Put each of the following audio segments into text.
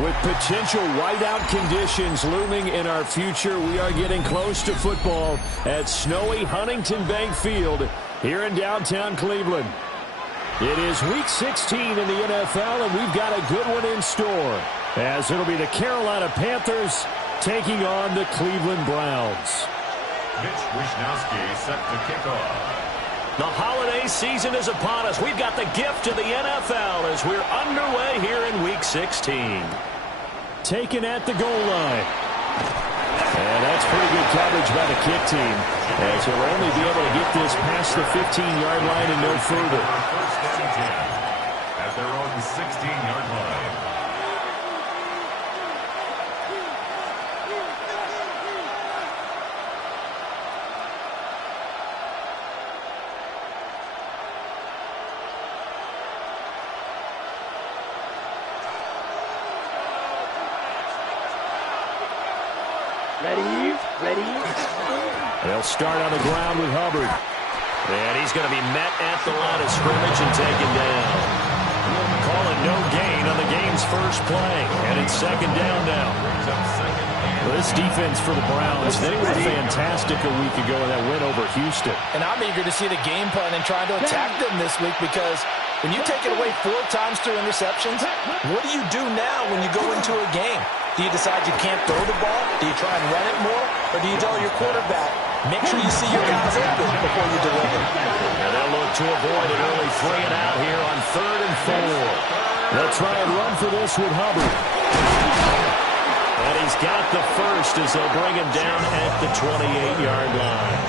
With potential whiteout conditions looming in our future, we are getting close to football at snowy Huntington Bank Field here in downtown Cleveland. It is Week 16 in the NFL, and we've got a good one in store, as it'll be the Carolina Panthers taking on the Cleveland Browns. Mitch Wishnowsky set to kick off. The holiday season is upon us. We've got the gift of the NFL as we're underway here in Week 16. Taken at the goal line. And that's pretty good coverage by the kick team, as he'll only be able to get this past the 15-yard line and no further. First and 10 at their own 16-yard line. Ready. They'll start on the ground with Hubbard. And he's going to be met at the line of scrimmage and taken down. Calling no gain on the game's first play. And it's second down now. This defense for the Browns, they were fantastic a week ago in that win over Houston. And I'm eager to see the game plan and trying to attack them this week, because when you take it away 4 times through interceptions, what do you do now when you go into a game? Do you decide you can't throw the ball? Do you try and run it more? Or do you tell your quarterback, make sure you see your guys open before you deliver? And they'll look to avoid an early 3 and out here on 3rd and 4. They'll try and run for this with Hubbard. And he's got the first as they'll bring him down at the 28-yard line.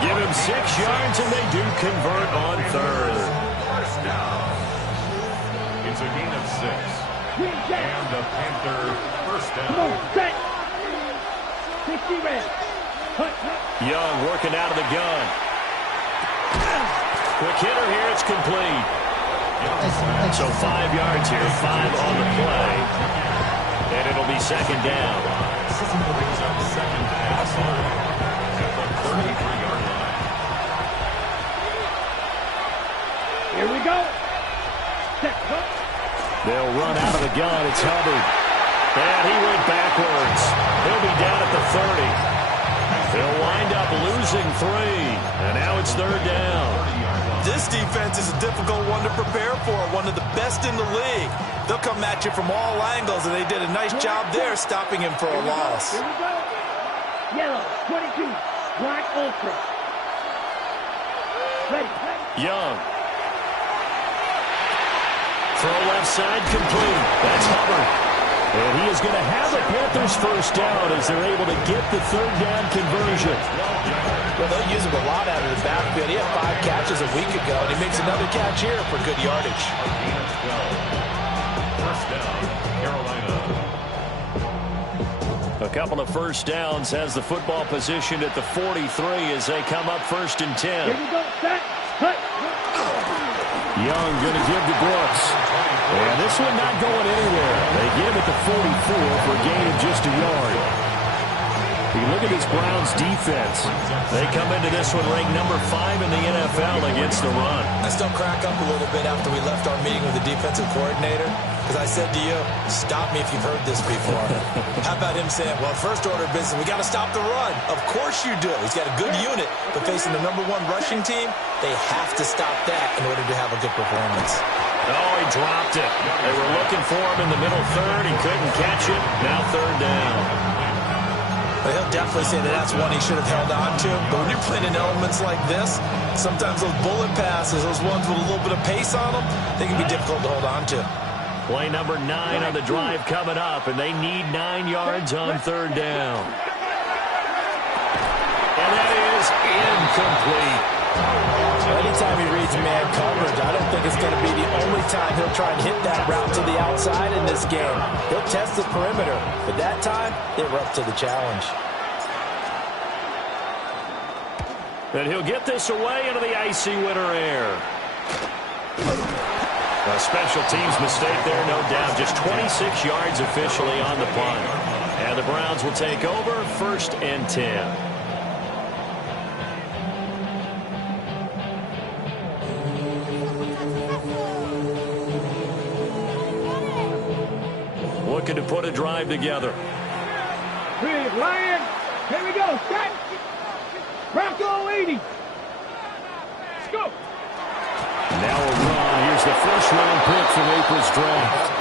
Give him 6 yards and they do convert on 3rd. First down. It's a gain of 6. And the Panther first down. Young working out of the gun. Quick hitter here, it's complete. So 5 yards here, 5 on the play. And it'll be second down. Brings up second and 4 at the 33-yard line. Here we go. They'll run out of the gun. It's Hubbard. And he went backwards. He'll be down at the 30. They'll wind up losing 3. And now it's 3rd down. This defense is a difficult one to prepare for, one of the best in the league. They'll come at you from all angles, and they did a nice job there stopping him for a loss. Here we go. Yellow, 22, black ultra. Ready. Young. Throw left side complete. That's Hubbard. And he is going to have the Panthers first down as they're able to get the 3rd down conversion. Well, they'll use him a lot out of the backfield. He had 5 catches a week ago, and he makes another catch here for good yardage. First down, Carolina. A couple of first downs, has the football positioned at the 43 as they come up 1st and 10. Here we go. Set. Cut. Young going to give to Brooks. And this one not going anywhere. They get him at the 44 for a gain of just a yard. You look at this Browns defense. They come into this one ranked number 5 in the NFL against the run. I still crack up a little bit after we left our meeting with the defensive coordinator, because I said to you, stop me if you've heard this before. How about him saying, well, first order of business, we got to stop the run. Of course you do. He's got a good unit, but facing the number 1 rushing team, they have to stop that in order to have a good performance. Oh, he dropped it. They were looking for him in the middle 3rd. He couldn't catch it. Now 3rd down. But he'll definitely say that that's one he should have held on to. But when you're playing in elements like this, sometimes those bullet passes, those ones with a little bit of pace on them, they can be difficult to hold on to. Play number 9 on the drive coming up, and they need 9 yards on 3rd down. And that is incomplete. Anytime he reads man coverage, I don't think it's going to be the only time he'll try and hit that route to the outside in this game. He'll test the perimeter, but that time, they were up to the challenge. And he'll get this away into the icy winter air. A special teams mistake there, no doubt. Just 26 yards officially on the punt. And the Browns will take over 1st and 10. position to put a drive together. Lion. Here we go. Set. Bronco 80. Let's go. Now a run. Here's the first-round pick from April's draft.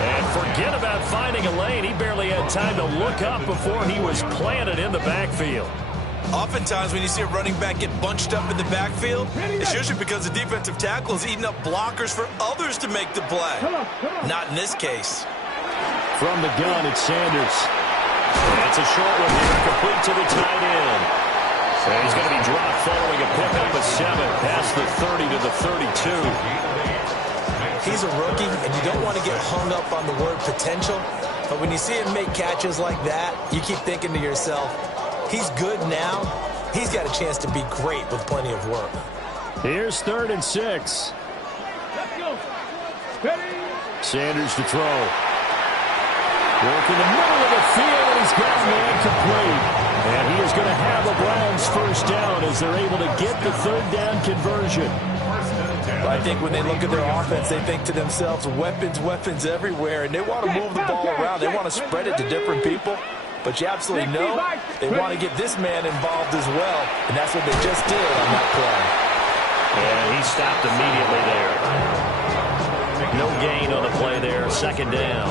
And forget about finding a lane. He barely had time to look up before he was planted in the backfield. Oftentimes when you see a running back get bunched up in the backfield, it's usually because the defensive tackle is eating up blockers for others to make the play. Not in this case. From the gun, it's Sanders. That's a short one here, complete to the tight end. And he's going to be dropped following a pickup of 7 past the 30 to the 32. He's a rookie, and you don't want to get hung up on the word potential. But when you see him make catches like that, you keep thinking to yourself, he's good now. He's got a chance to be great with plenty of work. Here's 3rd and 6. Let's go. Ready. Sanders to throw. Work in the middle of the field, and he's got a man complete. And he is going to have a Browns first down as they're able to get the 3rd down conversion. I think when they look at their offense, they think to themselves, weapons, weapons everywhere, and they want to move the ball around. They want to spread it to different people. But you absolutely know they want to get this man involved as well, and that's what they just did on that play. And he stopped immediately there. No gain on the play there, 2nd down.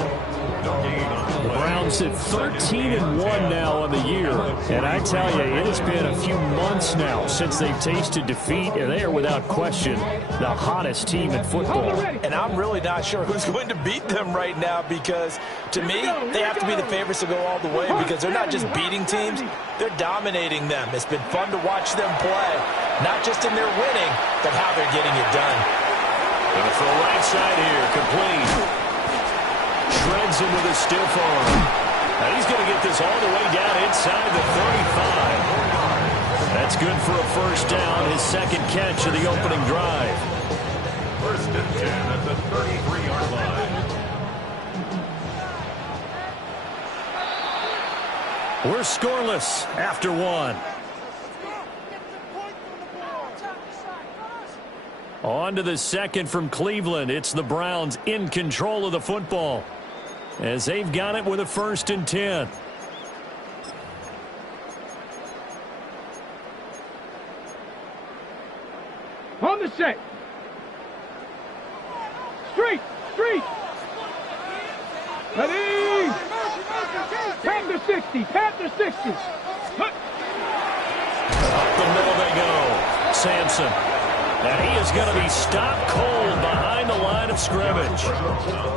The Browns at 13-1 now on the year. And I tell you, it has been a few months now since they've tasted defeat, and they are without question the hottest team in football. And I'm really not sure who's going to beat them right now because, to me, they have to be the favorites to go all the way because they're not just beating teams, they're dominating them. It's been fun to watch them play, not just in their winning, but how they're getting it done. Going to throw right side here, complete. Shreds him with a stiff arm. Now he's going to get this all the way down inside the 35. That's good for a first down, his 2nd catch of the opening drive. 1st and 10 at the 33-yard line. We're scoreless after 1. On to the 2nd from Cleveland. It's the Browns in control of the football as they've got it with a 1st and 10. On the set. Street. Ready. Panther 60. Panther 60. Up the middle they go. Sampson. And he is going to be stopped cold behind the line of scrimmage.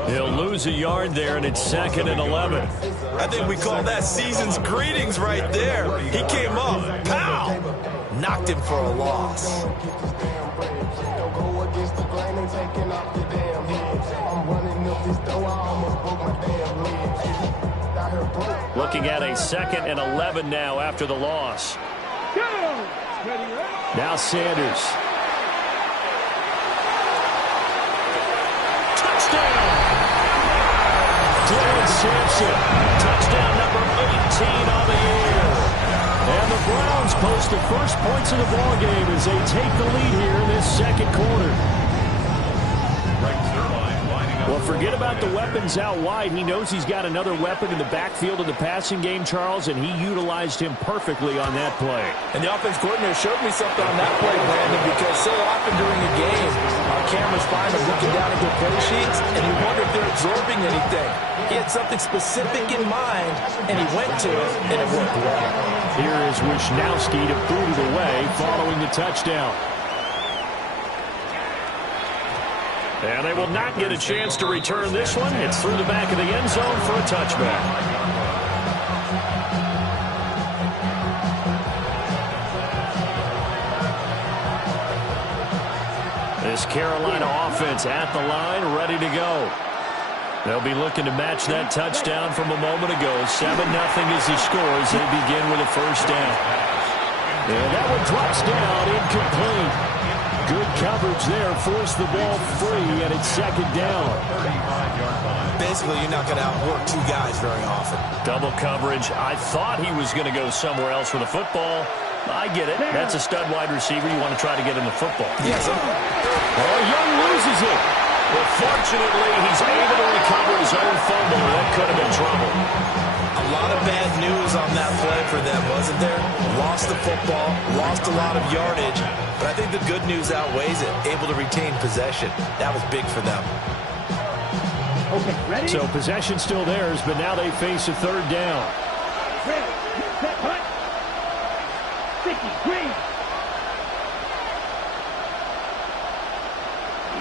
He'll lose a yard there, and it's 2nd and 11. I think we call that season's greetings right there. He came up, pow! Knocked him for a loss. Looking at a 2nd and 11 now after the loss. Now Sanders. Dylan Sampson, touchdown number 18 on the year. And the Browns post the first points of the ballgame as they take the lead here in this 2nd quarter. Well, forget about the weapons out wide. He knows he's got another weapon in the backfield of the passing game, Charles, and he utilized him perfectly on that play. And the offense coordinator showed me something on that play, Brandon, because so often during a game, our cameras find him looking down at their play sheets, and you wonder if they're absorbing anything. He had something specific in mind, and he went to it, and it worked well. Here is Wisnowski to boot it away following the touchdown. And they will not get a chance to return this one. It's through the back of the end zone for a touchback. This Carolina offense at the line, ready to go. They'll be looking to match that touchdown from a moment ago. 7-0 is the score as they begin with a first down. And that one drops down, incomplete. Good coverage there, forced the ball free, and it's 2nd down. Basically, you're not going to outwork two guys very often. Double coverage. I thought he was going to go somewhere else with the football. I get it. That's a stud wide receiver. You want to try to get him the football. Yes. Oh, Young loses it. Well, fortunately, he's able to recover his own fumble. That could have been trouble. A lot of bad news on that play for them, wasn't there? Lost the football, lost a lot of yardage, but I think the good news outweighs it. Able to retain possession. That was big for them. Okay, ready? So possession still theirs, but now they face a third down. Ready, set, punt. Sticky, green.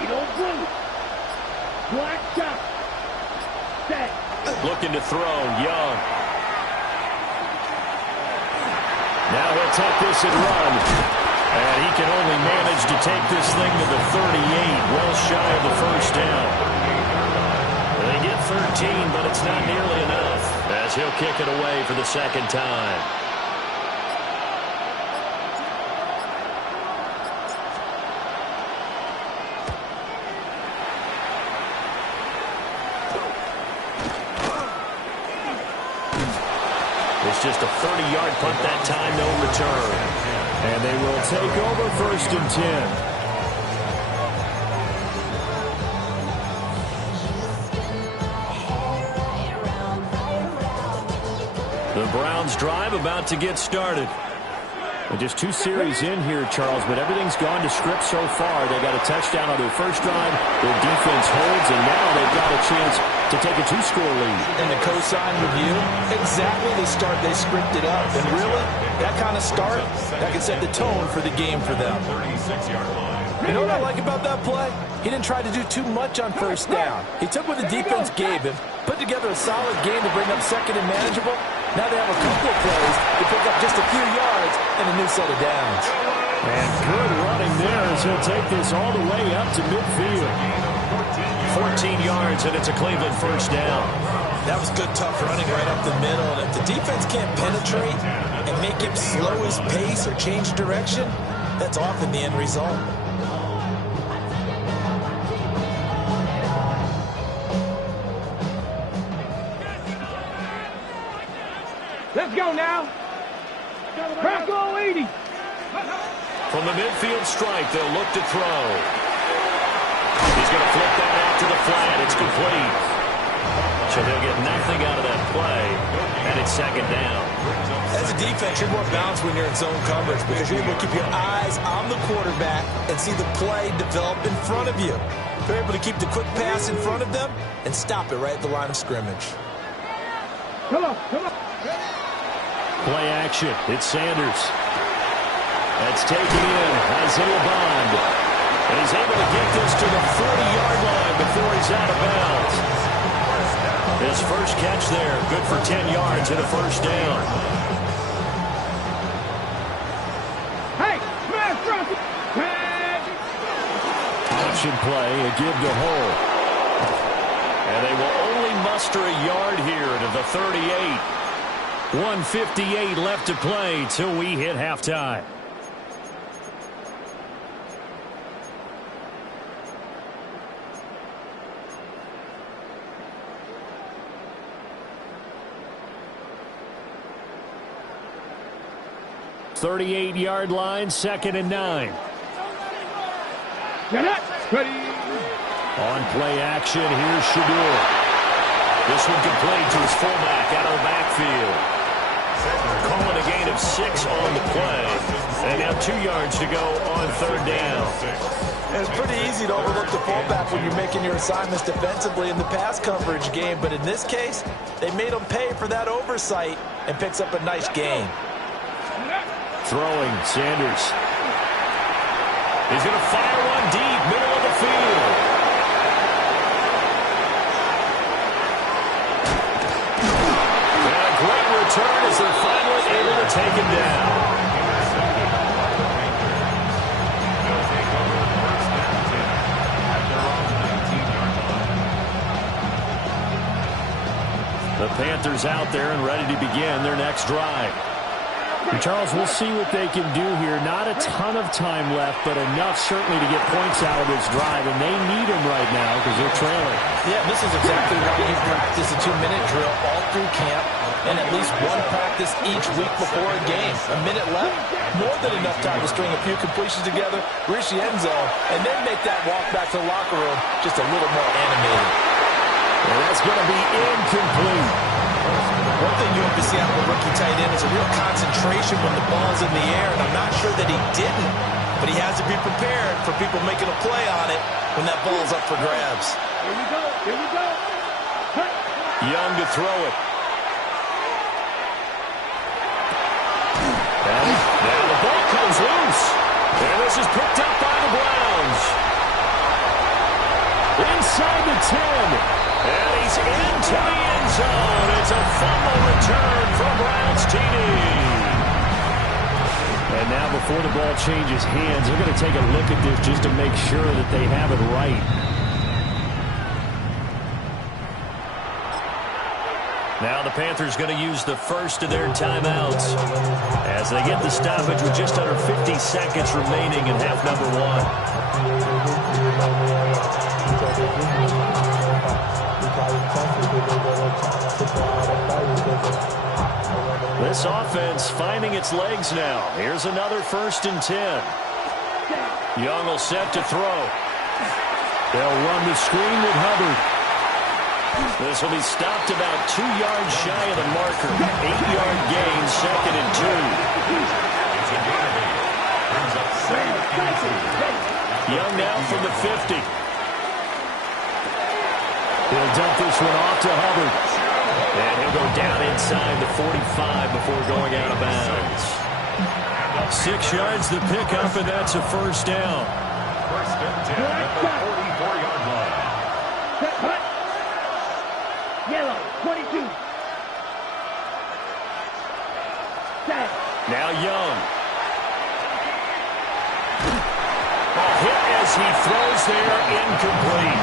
Edo blue. Black shot. Set. Looking to throw, Young. Now he'll take this and run. And he can only manage to take this thing to the 38, well shy of the first down. They get 13, but it's not nearly enough, as he'll kick it away for the second time. It's just a 30-yard punt that time, no return. And they will take over 1st and 10. The Browns drive about to get started. And just 2 series in here, Charles, but everything's gone to script so far. They got a touchdown on their first drive. Their defense holds, and now they've got a chance to take a 2-score lead. And the cosign with you, exactly the start they scripted up. And really, that kind of start, that can set the tone for the game for them. 36-yard line. You know what I like about that play? He didn't try to do too much on first down. He took what the defense gave him, put together a solid game to bring up second and manageable. Now they have a couple of plays to pick up just a few yards and a new set of downs. And good running there as he'll take this all the way up to midfield. 14 yards, and it's a Cleveland first down. That was good, tough running right up the middle. And if the defense can't penetrate and make him slow his pace or change direction, that's often the end result. Let's go now. Bronco 80. From the midfield strike, they'll look to throw. He's going to flip that out to the flat. It's complete. So they'll get nothing out of that play, and it's second down. As a defense, you're more balanced when you're in zone coverage because you're able to keep your eyes on the quarterback and see the play develop in front of you. They're able to keep the quick pass in front of them and stop it right at the line of scrimmage. Come on, come on. Play action. It's Sanders. That's taken in. Isaiah Bond. And he's able to get this to the 40-yard line before he's out of bounds. His first catch there. Good for 10 yards and a first down. Hey, smash, Bronco. Option play, a give to Hull. And they will only muster a yard here to the 38. 1:58 left to play till we hit halftime. .38-yard line, 2nd and 9. Get up. Ready. On play action, here's Shadur. This one complete to his fullback out of the backfield. Calling a gain of 6 on the play. And now 2 yards to go on 3rd down. And it's pretty easy to overlook the fullback when you're making your assignments defensively in the pass coverage game. But in this case, they made him pay for that oversight and picks up a nice gain. Throwing, Sanders. He's going to fire one deep, middle of the field. And a great return as they're finally able to take him down. The Panthers out there and ready to begin their next drive. And Charles, we'll see what they can do here. Not a ton of time left, but enough certainly to get points out of this drive, and they need them right now because they're trailing. Yeah, this is exactly why you practice a 2-minute drill all through camp and at least one practice each week before a game. A minute left, more than enough time to string a few completions together, reach the end zone, and then make that walk back to the locker room just a little more animated. And that's going to be incomplete. One thing you have to see out of a rookie tight end is a real concentration when the ball's in the air, and I'm not sure that he didn't, but he has to be prepared for people making a play on it when that ball's up for grabs. Here we go. Here we go. Cut. Young to throw it. And now the ball comes loose. And this is picked up by the Browns. Inside the 10. And he's into the end zone. It's a fumble return from Browns TD. And now before the ball changes hands, they're going to take a look at this just to make sure that they have it right. Now the Panthers going to use the first of their timeouts as they get the stoppage with just under 50 seconds remaining in half number 1. This offense finding its legs now. Here's another 1st and 10. Young will set to throw. They'll run the screen with Hubbard. This will be stopped about 2 yards shy of the marker. 8-yard gain, 2nd and 2. Young now from the 50. He'll dump this one off to Hubbard. And he'll go down inside the 45 before going out of bounds. 6 yards the pickup, and that's a 1st down. 1st and 10 at the 44-yard line. Cut. Yellow, 22. Set. Now Young. A hit as he throws there, incomplete.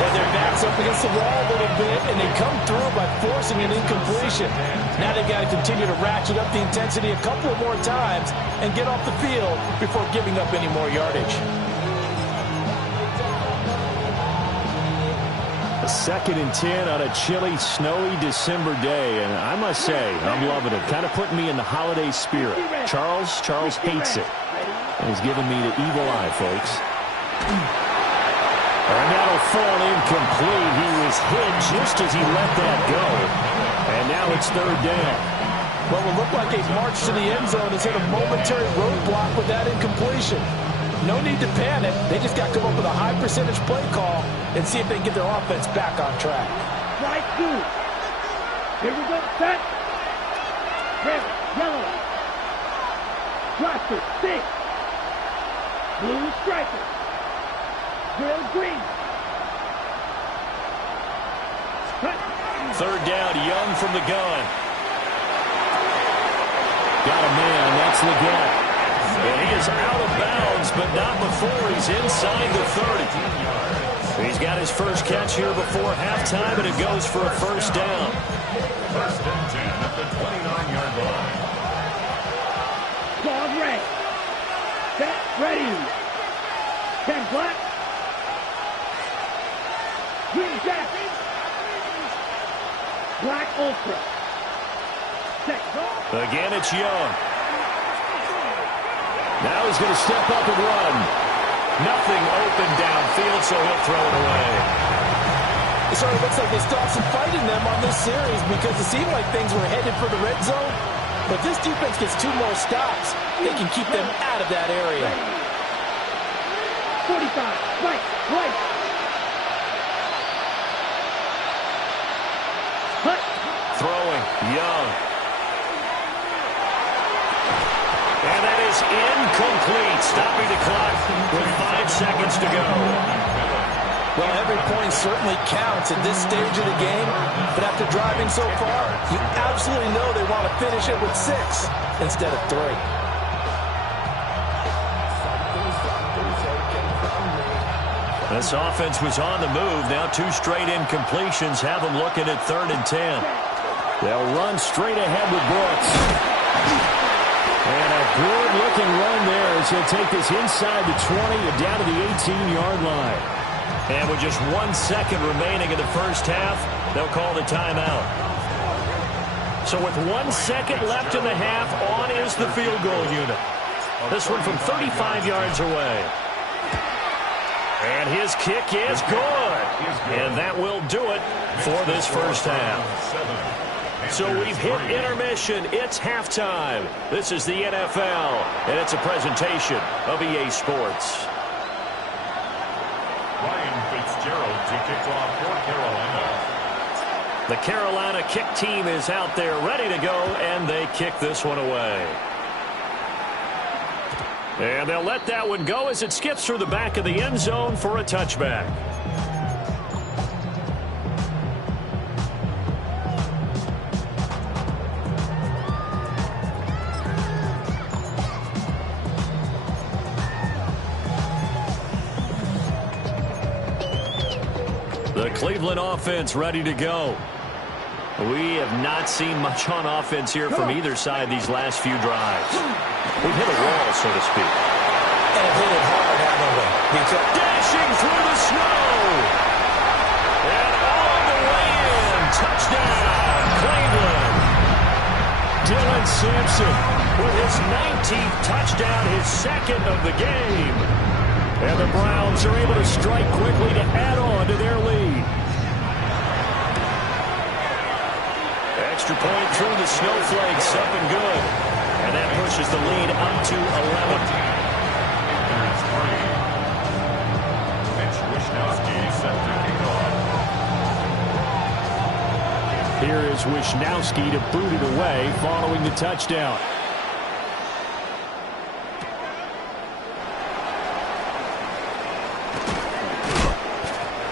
Yeah, their back's up against the wall a little bit, and they come through by forcing an incompletion. Now they've got to continue to ratchet up the intensity a couple more times and get off the field before giving up any more yardage. A 2nd and 10 on a chilly, snowy December day, and I must say, I'm loving it. Kind of putting me in the holiday spirit. Charles hates it. And he's giving me the evil eye, folks. And that'll fall incomplete. He was hit just as he let that go. And now it's 3rd down. Well, it looked like a march to the end zone has hit a momentary roadblock with that incompletion. No need to panic. They just got to come up with a high percentage play call and see if they can get their offense back on track. Right through. Here we go. Set. Red, yellow. Roster, 6. Blue striker. Grill green. Cut. 3rd down, Young from the gun. Got a man, that's Leggett. And he is out of bounds, but not before he's inside the 30. He's got his first catch here before halftime, and it goes for a 1st down. 1st and 10 at the 29-yard line. Squad red. Set, ready. 10 black. Green jacket. Black ultra. Set. Again, it's Young. Now he's going to step up and run. Nothing open downfield, so he'll throw it away. It sort of looks like they stopped some fighting them on this series because it seemed like things were headed for the red zone. But this defense gets 2 more stops. They can keep them out of that area. 45. Right. Cut. Throwing, Young. And that is incomplete. Stopping the clock with 5 seconds to go. Well, every point certainly counts at this stage of the game. But after driving so far, you absolutely know they want to finish it with 6 instead of 3. This offense was on the move. Now 2 straight incompletions have them looking at 3rd and 10. They'll run straight ahead with Brooks. And a good-looking run there as he'll take this inside the 20 and down to the 18-yard line. And with just 1 second remaining in the first half, they'll call the timeout. So with 1 second left in the half, on is the field goal unit. This one from 35 yards away. And his kick is good. And that will do it for this first half. So we've hit intermission. It's halftime. This is the NFL, and it's a presentation of EA Sports. Ryan Fitzgerald to kick off for Carolina. The Carolina kick team is out there ready to go, and they kick this one away. And they'll let that one go as it skips through the back of the end zone for a touchback. The Cleveland offense ready to go. We have not seen much on offense here from either side these last few drives. We've hit a wall, so to speak. And hit it hard, haven't we? Because dashing through the snow. And all the way in. Touchdown, Cleveland. Dylan Sampson with his 19th touchdown, his second of the game. And the Browns are able to strike quickly to add on to their lead. Extra point through the snowflakes, up and good. And that pushes the lead up to 11. Mitch Wishnowsky set to kick off. Here is Wishnowsky to boot it away following the touchdown.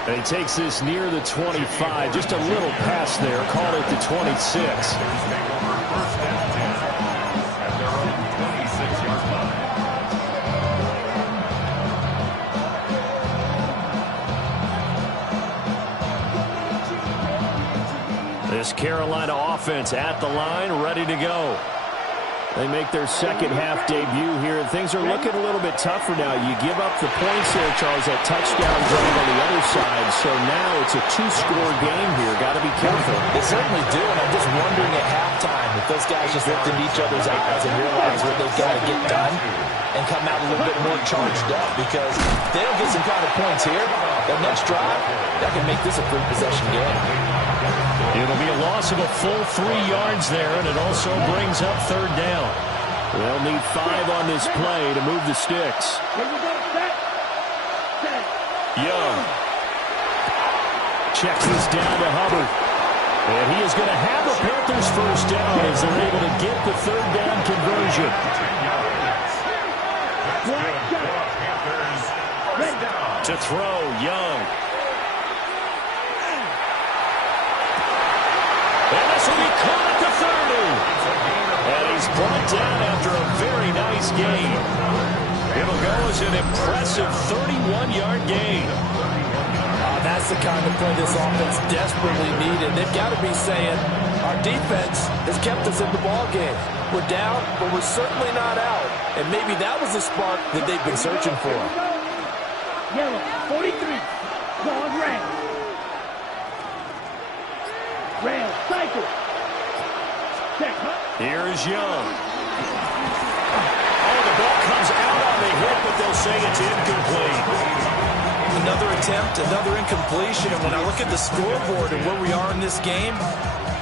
And he takes this near the 25. Just a little pass there. Call it the 26. This Carolina offense at the line, ready to go. They make their second half debut here, and things are looking a little bit tougher now. You give up the points there, Charles, that touchdown drive on the other side. So now it's a two-score game here. Got to be careful. They certainly do, and I'm just wondering at halftime if those guys just looked into each other's eyes and realize what they've got to get done and come out a little bit more charged up, because if they don't get some kind of points here, that next drive, that can make this a free possession game. It'll be a loss of a full 3 yards there, and it also brings up third down. They'll need 5 on this play to move the sticks. Young checks this down to Hubbard. And he is going to have the Panthers first down as they're able to get the third down conversion. To throw, Young. And this will be caught at the 30. And he's brought down after a very nice gain. It'll go as an impressive 31-yard gain. That's the kind of play this offense desperately needed. They've got to be saying, our defense has kept us in the ball game. We're down, but we're certainly not out. And maybe that was the spark that they've been searching for. Yellow, 43, going red. Red, cycle. Check, huh? Here's Young. Oh, the ball comes out on the hit, but they'll say it's incomplete. Another attempt, another incompletion. And when I look at the scoreboard and where we are in this game,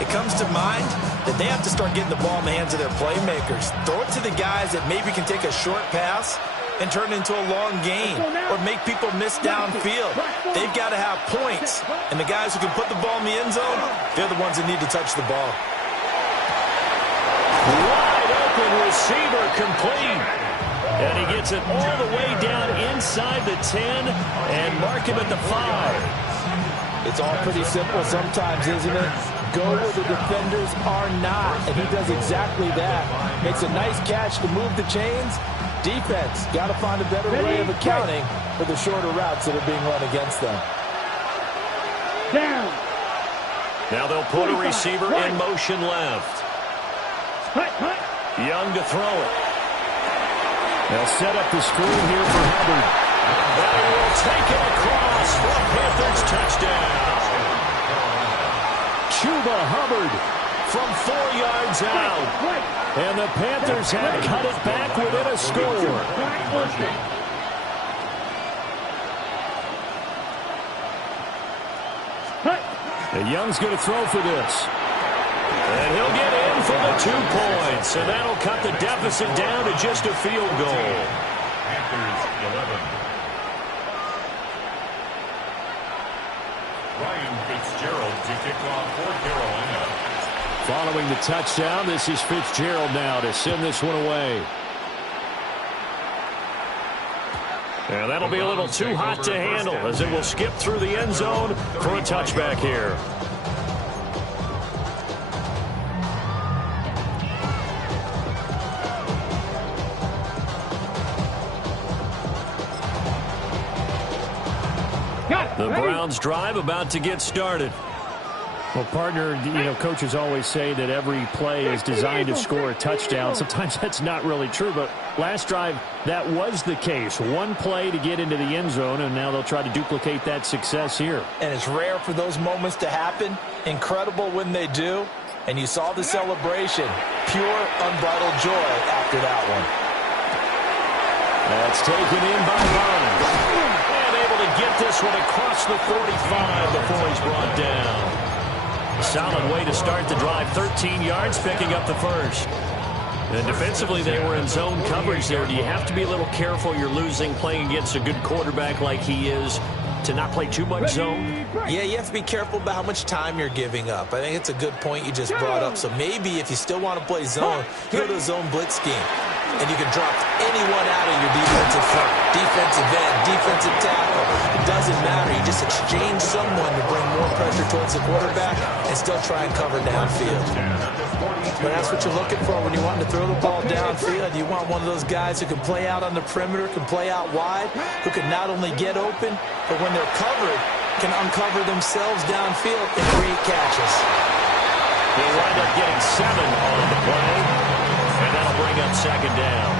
it comes to mind that they have to start getting the ball in the hands of their playmakers. Throw it to the guys that maybe can take a short pass and turn it into a long gain or make people miss downfield. They've got to have points. And the guys who can put the ball in the end zone, they're the ones that need to touch the ball. Wide open receiver complete. And he gets it all the way down inside the 10 and mark him at the 5. It's all pretty simple sometimes, isn't it? Go where the defenders are not, and he does exactly that. Makes a nice catch to move the chains. Defense, got to find a better way of accounting for the shorter routes that are being run against them. Down. Now they'll put a receiver in motion left. Hut, hut. Young to throw it. They'll set up the screen here for Hubbard. And he will take it across for a Panthers touchdown. Chuba Hubbard from 4 yards out. And the Panthers have cut it back within a score. And Young's going to throw for this. And he'll get in for the 2 points. And that'll cut the deficit down to just a field goal. Panthers 11. Ryan Fitzgerald to kick off for Carolina. Following the touchdown, this is Fitzgerald now to send this one away. And that'll be a little too hot to handle as it will skip through the end zone for a touchback here. The Browns drive about to get started. Well, partner, coaches always say that every play is designed to score a touchdown. Sometimes that's not really true, but last drive, that was the case. One play to get into the end zone, and now they'll try to duplicate that success here. And it's rare for those moments to happen. Incredible when they do. And you saw the celebration. Pure, unbridled joy after that one. That's taken in by Barnes. And able to get this one across the 45 before he's brought down. Solid way to start the drive. 13 yards, picking up the first. And defensively, they were in zone coverage there. Do you have to be a little careful? You're losing, playing against a good quarterback like he is, to not play too much zone? Yeah, you have to be careful about how much time you're giving up. I think it's a good point you just brought up. So maybe if you still want to play zone, go to a zone blitz scheme. And you can drop anyone out of your defensive front, defensive end, defensive tackle. It doesn't matter. You just exchange someone to bring more pressure towards the quarterback and still try and cover downfield. But that's what you're looking for when you want to throw the ball downfield. You want one of those guys who can play out on the perimeter, can play out wide, who can not only get open, but when they're covered, can uncover themselves downfield and create catches. He'll wind up getting 7 on the play. And that'll bring up second down.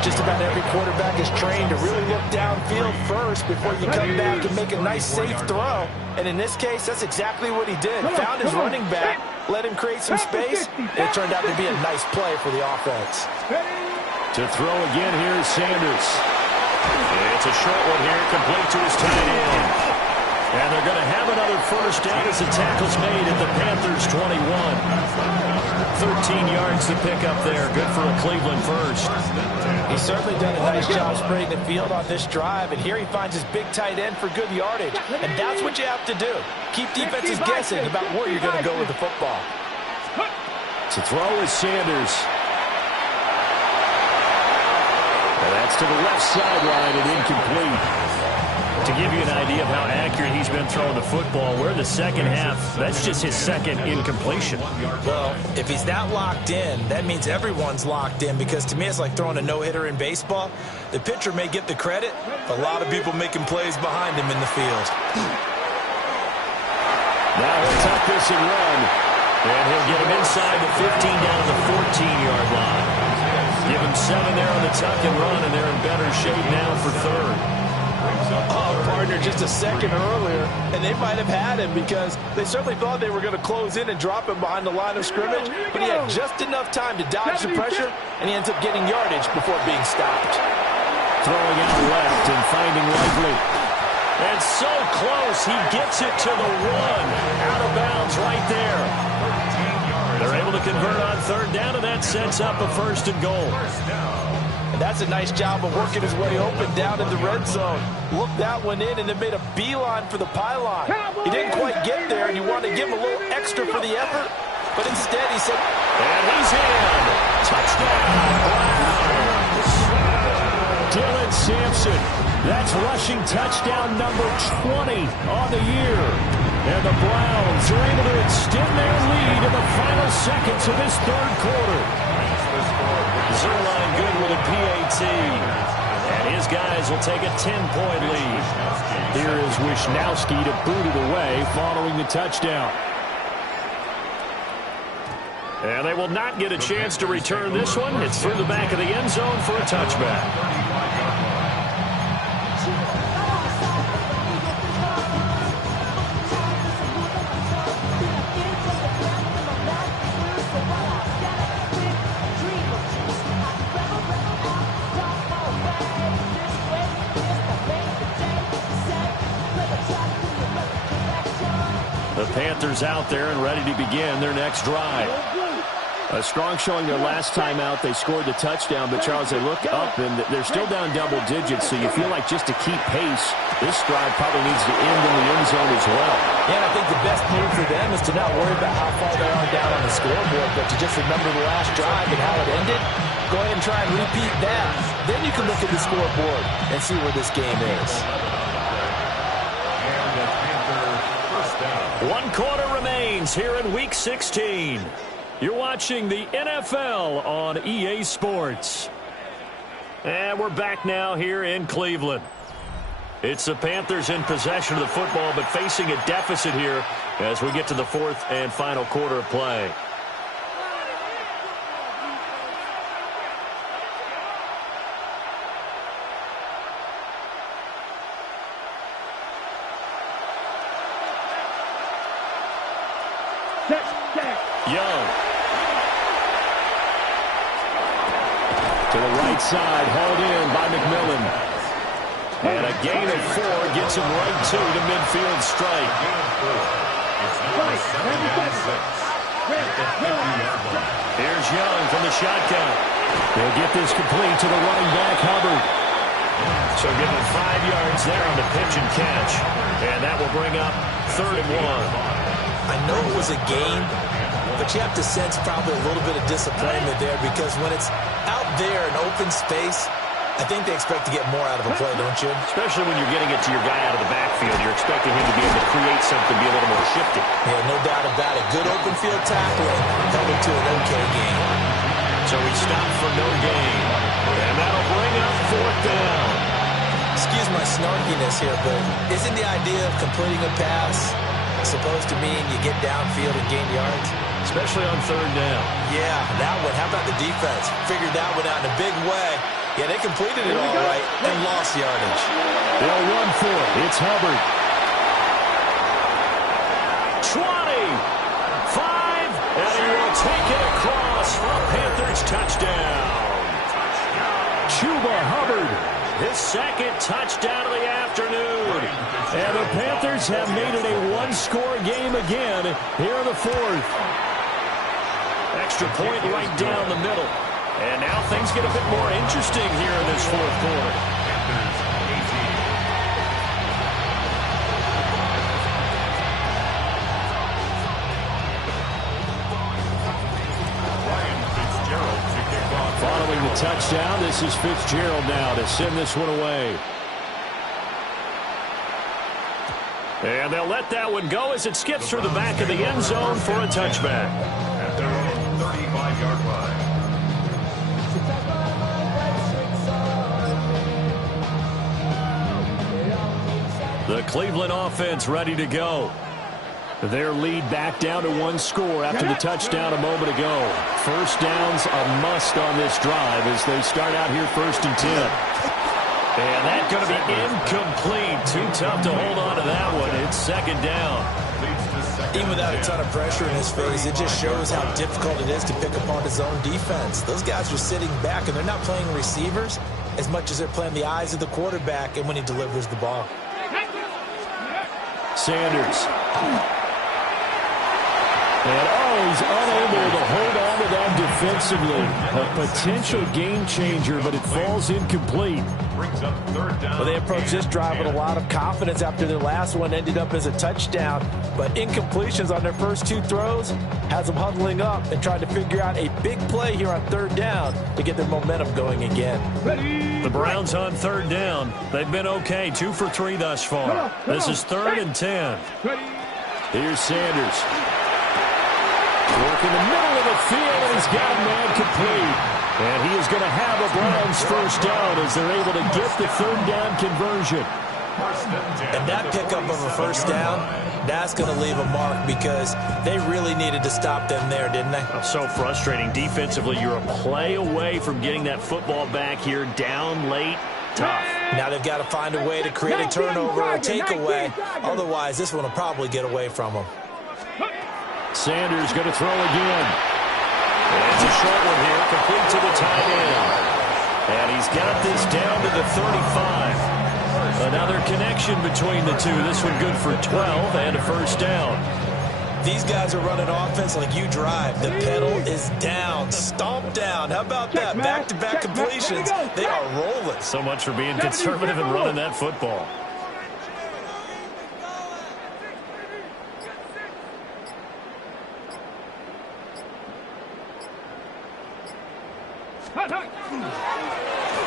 Just about every quarterback is trained to really look downfield first before you come back and make a nice, safe throw. And in this case, that's exactly what he did. Found his running back, let him create some space, and it turned out to be a nice play for the offense. To throw again, here's Sanders. It's a short one here, complete to his tight end. And they're going to have another first down as the tackle's made at the Panthers 21. 13 yards to pick up there. Good for a Cleveland first. He's certainly done a nice job spreading the field on this drive, and here he finds his big tight end for good yardage. And that's what you have to do. Keep defenses guessing about where you're going to go with the football. To throw is Sanders. And that's to the left sideline and incomplete. To give you an idea of how accurate he's been throwing the football, we're in the second half. That's just his second incompletion. Well, if he's that locked in, that means everyone's locked in, because to me it's like throwing a no-hitter in baseball. The pitcher may get the credit, but a lot of people making plays behind him in the field. Now he'll tuck this and run. And he'll get him inside the 15 down to the 14-yard line. Give him 7 there on the tuck and run, and they're in better shape now for third. Partner, just a second earlier, and they might have had him because they certainly thought they were going to close in and drop him behind the line of scrimmage, but he had just enough time to dodge the pressure, and he ends up getting yardage before being stopped. Throwing out left and finding Likely. And so close, he gets it to the 1. Out of bounds right there. They're able to convert on third down, and that sets up a 1st and goal. And that's a nice job of working his way open down in the red zone. Looked that one in and then made a beeline for the pylon. He didn't quite get there, and you want to give him a little extra for the effort. But instead, he said, and he's in. Touchdown, Browns. Dylan Sampson. That's rushing touchdown number 20 on the year. And the Browns are able to extend their lead in the final seconds of this third quarter. Zerline good with a PAT. And his guys will take a 10-point lead. Here is Wisnowski to boot it away following the touchdown. And they will not get a chance to return this one. It's through the back of the end zone for a touchback. The Panthers out there and ready to begin their next drive. A strong showing their last time out. They scored the touchdown, but Charles, they look up and they're still down double digits, so you feel like just to keep pace, this drive probably needs to end in the end zone as well. Yeah, and I think the best move for them is to not worry about how far they are down on the scoreboard, but to just remember the last drive and how it ended. Go ahead and try and repeat that. Then you can look at the scoreboard and see where this game is. One quarter remains here in Week 16. You're watching the NFL on EA Sports. And we're back now here in Cleveland. It's the Panthers in possession of the football, but facing a deficit here as we get to the fourth and final quarter of play. Young. To the right side, hauled in by McMillan. And a gain of 4 gets him right to the midfield strike. Here's Young from the shotgun. They'll get this complete to the running back, Hubbard. So give him 5 yards there on the pitch and catch. And that will bring up 3rd and 1. I know it was a gain, but you have to sense probably a little bit of disappointment there because when it's out there in open space, I think they expect to get more out of a play, don't you? Especially when you're getting it to your guy out of the backfield. You're expecting him to be able to create something, be a little more shifty. Yeah, no doubt about it. Good open field tackling held it to an okay game. So he stopped for no gain. And that'll bring up 4th down. Excuse my snarkiness here, but isn't the idea of completing a pass supposed to mean you get downfield and gain yards? Especially on 3rd down. Yeah, that one. How about the defense? Figured that one out in a big way. Yeah, they completed it all right and lost yardage. They'll run for it. It's Hubbard. 20. 5. And he will take it across for a Panthers touchdown. Chuba Hubbard. His 2nd touchdown of the afternoon. And the Panthers have made it a one-score game again here in the 4th. Extra point right down the middle. And now things get a bit more interesting here in this 4th quarter. Following the touchdown, this is Fitzgerald now to send this one away. And they'll let that one go as it skips through the back of the end zone for a touchback. At their own 35-yard line. The Cleveland offense ready to go. Their lead back down to 1 score after the touchdown a moment ago. 1st down's a must on this drive as they start out here 1st and 10. And that's going to be incomplete. Too tough to hold on to that one. It's 2nd down. Even without a ton of pressure in his face, it just shows how difficult it is to pick apart his own defense. Those guys are sitting back, and they're not playing receivers as much as they're playing the eyes of the quarterback and when he delivers the ball. Sanders. And, he's unable to hold on to that defensively. A potential game changer, but it falls incomplete. Brings up 3rd down. Well, they approached this drive with a lot of confidence after their last one ended up as a touchdown. But incompletions on their first 2 throws has them huddling up and trying to figure out a big play here on 3rd down to get their momentum going again. The Browns on 3rd down. They've been okay, 2 for 3 thus far. This is 3rd and 10. Here's Sanders. Work in the middle of the field, and he's got a man complete. And he is going to have a Browns 1st down as they're able to get the 3rd down conversion. And that pickup of a first down, that's going to leave a mark because they really needed to stop them there, didn't they? Oh, so frustrating. Defensively, you're a play away from getting that football back here. Down late, tough. Now they've got to find a way to create a turnover or a takeaway. Otherwise, this one will probably get away from them. Sanders going to throw again. And it's a short one here, complete to the tight end. And he's got this down to the 35. Another connection between the two. This one good for 12 and a first down. These guys are running offense like you drive. The pedal is down, stomped down. How about that? Back-to-back completions. They are rolling. So much for being conservative and running that football.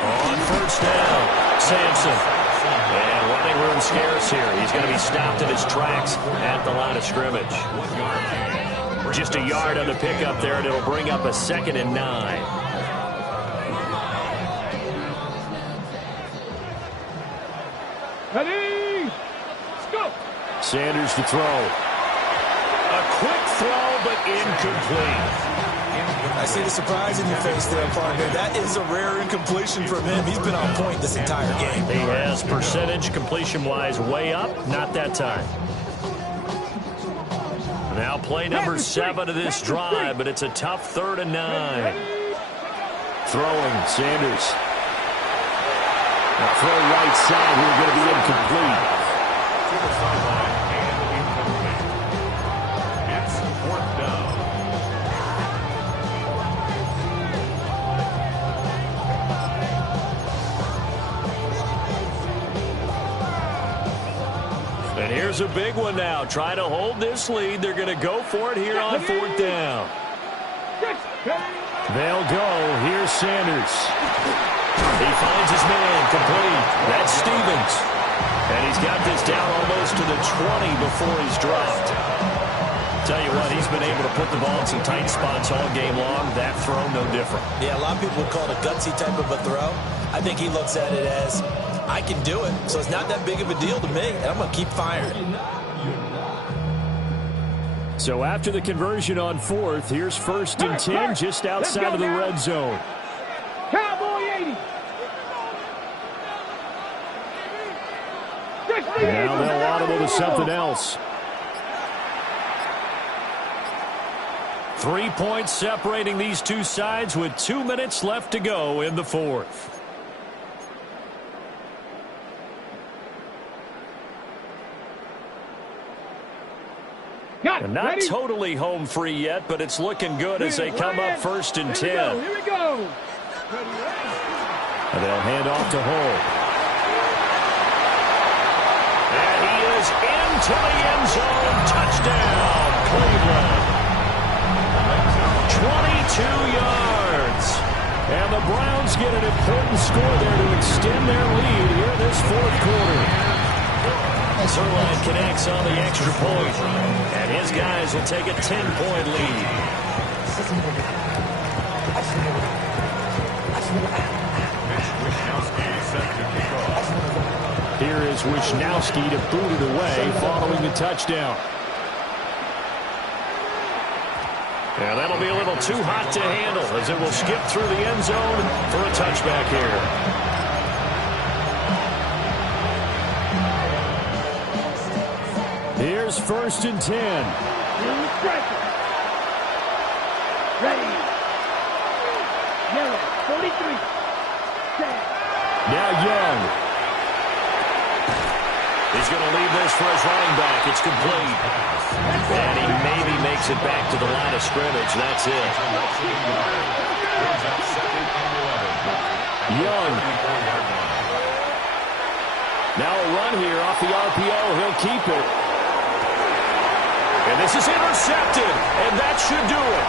On first down, Sampson. And running room scarce here. He's going to be stopped in his tracks at the line of scrimmage. Just a yard on the pickup there, and it'll bring up a 2nd and 9. Ready? Let's go. Sanders to throw. A quick throw, but incomplete. I see the surprise in your face there, partner. That is a rare incompletion from him. He's been on point this entire game. He has percentage completion-wise way up. Not that time. Now play number 7 of this drive, but it's a tough 3rd and 9. Throwing, Sanders. Now throw right side here, going to be incomplete. To the sideline and incomplete. It's 4th down. And here's a big one now. Trying to hold this lead. They're going to go for it here on 4th down. They'll go. Here's Sanders. He finds his man complete. That's Stevens. And he's got this down almost to the 20 before he's dropped. Tell you what, he's been able to put the ball in some tight spots all game long. That throw, no different. Yeah, a lot of people would call it a gutsy type of a throw. I think he looks at it as, I can do it, so it's not that big of a deal to me, and I'm going to keep firing. So after the conversion on 4th, here's 1st and 10 just outside of the red zone. Cowboy 80. Now they'll audible to something else. 3 points separating these two sides with 2 minutes left to go in the 4th. And not totally home free yet, but it's looking good as they come up 1st and 10. Here we go. And they'll hand off to Hull. And he is into the end zone. Touchdown, Cleveland. 22 yards. And the Browns get an important score there to extend their lead here in this 4th quarter. Zerline connects on the extra point, and his guys will take a 10-point lead. Here is Wisnowski to boot it away following the touchdown. Yeah, that'll be a little too hot to handle as it will skip through the end zone for a touchback here. Here's 1st and 10. Ready. Yellow, 43. Now Young. He's going to leave this for his running back. It's complete. And he maybe makes it back to the line of scrimmage. That's it. Young. Now a run here off the RPO. He'll keep it. And this is intercepted, and that should do it.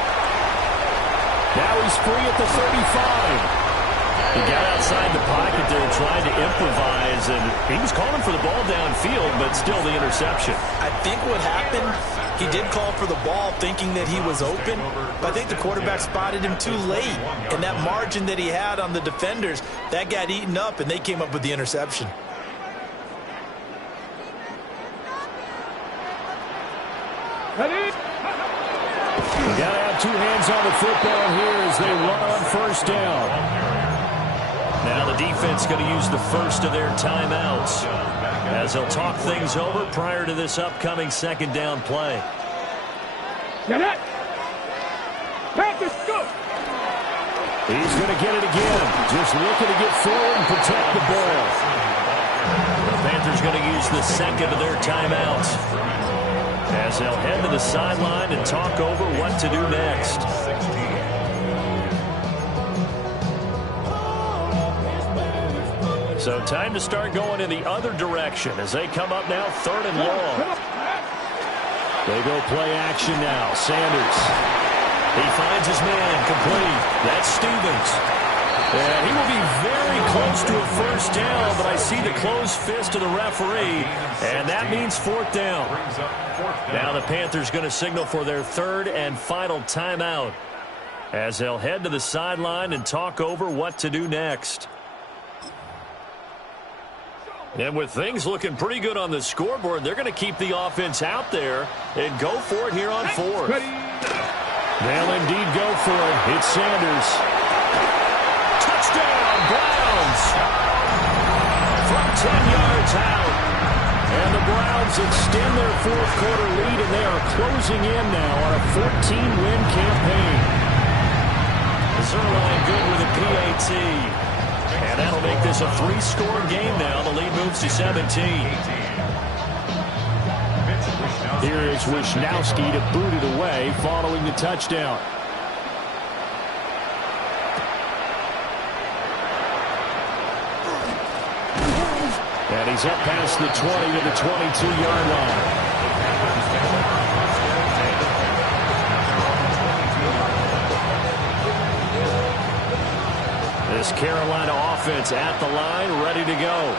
Now he's free at the 35. He got outside the pocket there trying to improvise, and he was calling for the ball downfield, but still the interception. I think what happened, he did call for the ball thinking that he was open, but I think the quarterback spotted him too late. And that margin that he had on the defenders, that got eaten up, and they came up with the interception. two hands on the football here as they run on first down. Now the defense going to use the first of their timeouts as they'll talk things over prior to this upcoming second down play. Get it. Panthers, go. He's going to get it again. Just looking to get forward and protect the ball. The Panthers going to use the second of their timeouts as they'll head to the sideline and talk over what to do next. So time to start going in the other direction as they come up now, third and long. They go play action now. Sanders. He finds his man complete. That's Stevens. And he will be very close to a first down, but I see the closed fist of the referee, and that means fourth down. Now the Panthers going to signal for their third and final timeout as they'll head to the sideline and talk over what to do next. And with things looking pretty good on the scoreboard, they're going to keep the offense out there and go for it here on fourth. They'll indeed go for it. It's Sanders. Touchdown, Browns! From 10 yards out. And the Browns extend their fourth quarter lead, and they are closing in now on a 14-win campaign. Zerline good with a PAT. And that'll make this a 3-score game now. The lead moves to 17. Here is Wisnowski to boot it away following the touchdown. And he's up past the 20 to the 22-yard line. This Carolina offense at the line, ready to go.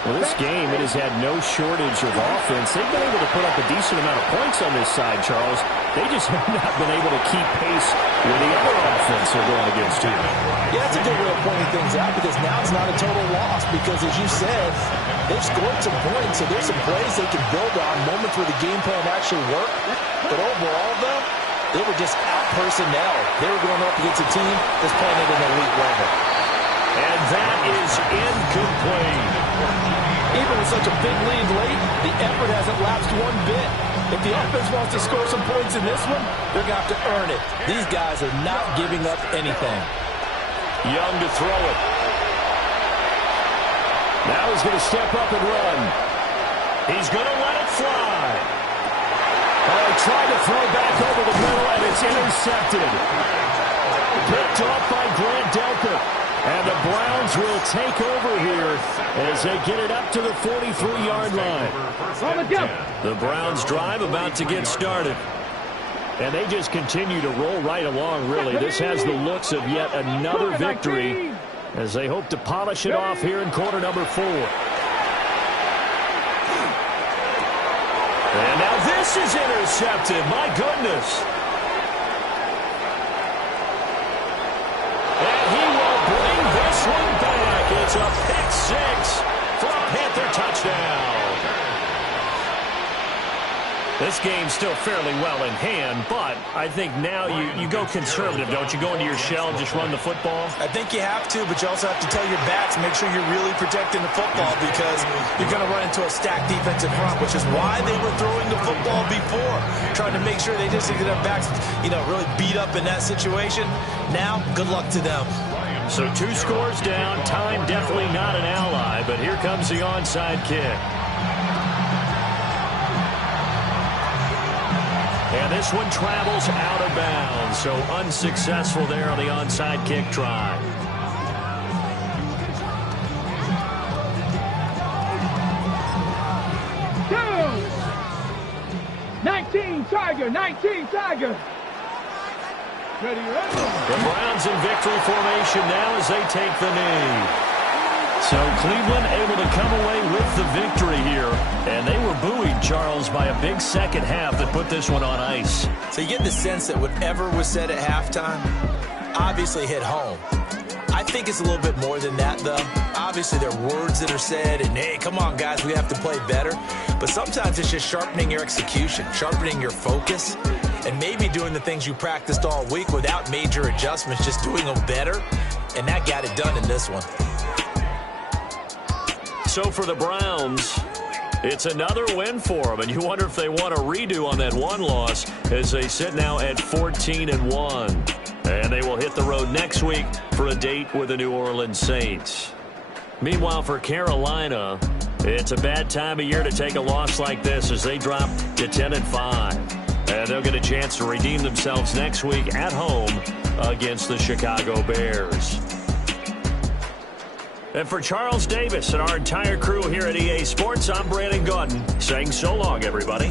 Well, this game, it has had no shortage of offense. They've been able to put up a decent amount of points on this side, Charles. They just have not been able to keep pace with the other offense they're going against here. Yeah, that's a good way of pointing things out because now it's not a total loss because, as you said, they've scored some points, so there's some plays they can build on, moments where the game plan actually worked. But overall, though, they were just out personnel. They were going up against a team that's playing at an elite level. And that is incomplete. Even with such a big lead late, the effort hasn't lapsed one bit. If the offense wants to score some points in this one, they're going to have to earn it. These guys are not giving up anything. Young to throw it. Now he's going to step up and run. He's going to let it fly. Oh, he tried to throw back over the middle, and it's intercepted. Picked off by Grant Delpit. And the Browns will take over here as they get it up to the 43-yard line. The Browns drive about to get started. And they just continue to roll right along, really. This has the looks of yet another victory as they hope to polish it off here in quarter number 4. And now this is intercepted. My goodness. And he will bring this one back. It's a pick-6 for a Panther touchdown. This game's still fairly well in hand, but I think now you go conservative, don't you? Go into your shell and just run the football? I think you have to, but you also have to tell your backs, make sure you're really protecting the football because you're going to run into a stacked defensive front, which is why they were throwing the football before, trying to make sure they just get their backs, really beat up in that situation. Now, good luck to them. So 2 scores down. Time definitely not an ally, but here comes the onside kick. And this one travels out of bounds, so unsuccessful there on the onside kick try. Two. 19 Tiger, 19 Tiger. Ready, ready. The Browns in victory formation now as they take the knee. So Cleveland able to come away with the victory here. And they were buoyed, Charles, by a big second half that put this one on ice. So you get the sense that whatever was said at halftime obviously hit home. I think it's a little bit more than that, though. Obviously, there are words that are said, and, hey, come on, guys, we have to play better. But sometimes it's just sharpening your execution, sharpening your focus. and maybe doing the things you practiced all week without major adjustments, just doing them better, and that got it done in this one. So for the Browns, it's another win for them, and you wonder if they want a redo on that one loss as they sit now at 14-1. And they will hit the road next week for a date with the New Orleans Saints. Meanwhile, for Carolina, it's a bad time of year to take a loss like this as they drop to 10-5. And they'll get a chance to redeem themselves next week at home against the Chicago Bears. And for Charles Davis and our entire crew here at EA Sports, I'm Brandon Gaudin saying so long, everybody.